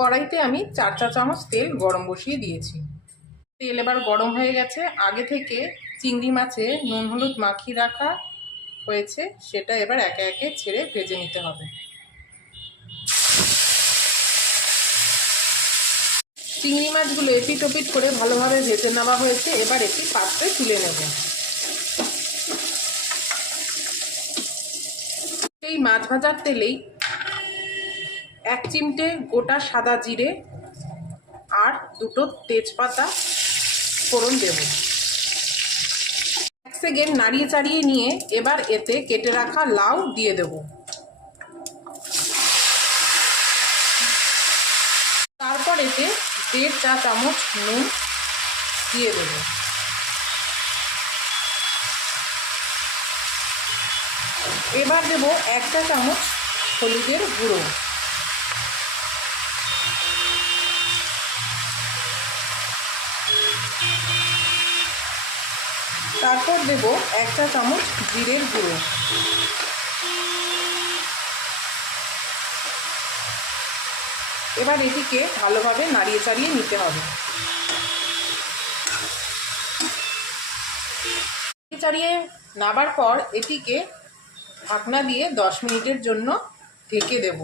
কড়াইতে আমি 4 চা চামচ তেল গরম বসিয়ে দিয়েছি। তেল এবার গরম হয়ে গেছে। আগে থেকে চিংড়ি মাছে নুন হলুদ মাখিয়ে রাখা হয়েছে, সেটা এবার একে একে ছেড়ে ভেজে নিতে হবে। চিংড়ি মাছগুলো এপিট ওপিট করে ভালোভাবে ভেজে নেওয়া হয়েছে। এবার একটি পাত্রে তুলে নেব। এই মাছ ভাজার তেলেই 1 চিমটে গোটা সাদা জিরে আর 2টো তেজপাতা ফোড়ন দেব। 1 সেকেন্ড নাড়িয়ে চাড়িয়ে নিয়ে এবার এতে কেটে রাখা লাউ দিয়ে দেব। তারপর এতে 1.5 চা চামচ নুন দিয়ে দেব। এবার দেব 1 চা চামচ হলুদের গুঁড়ো। তারপর দেব 1 চা চামচ জিরের গুঁড়ো। এবার এটিকে ভালোভাবে নাড়িয়ে চাড়িয়ে নিতে হবে। চাড়িয়ে নাবার পর এটিকে ঢাকনা দিয়ে 10 মিনিটের জন্য ঢেকে দেব।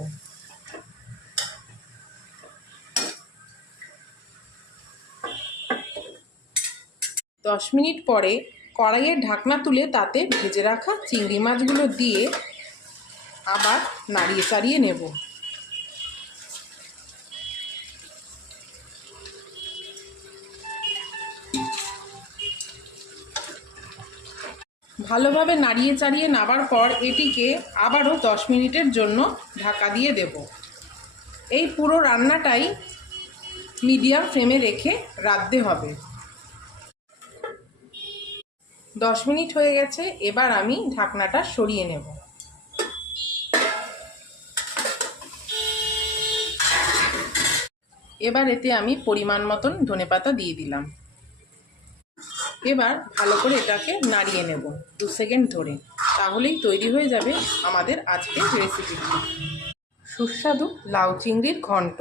10 মিনিট পরে কড়াইয়ের ঢাকনা তুলে তাতে ভেজে রাখা চিংড়ি মাছগুলো দিয়ে আবার নাড়িয়ে চাড়িয়ে নেব। ভালোভাবে নাড়িয়ে চাড়িয়ে নেবার পর এটিকে আবারও 10 মিনিটের জন্য ঢাকা দিয়ে দেব। এই পুরো রান্নাটাই মিডিয়াম ফ্লেমে রেখে রাঁধতে হবে। 10 মিনিট হয়ে গেছে। এবার আমি ঢাকনাটা সরিয়ে নেব। এবার এতে আমি পরিমাণ মতন ধনেপাতা দিয়ে দিলাম। এবার ভালো করে এটাকে নাড়িয়ে নেব 2 সেকেন্ড ধরে। তাহলেই তৈরি হয়ে যাবে আমাদের আজকের রেসিপিটি, সুস্বাদু লাউ চিংড়ির ঘন্ট।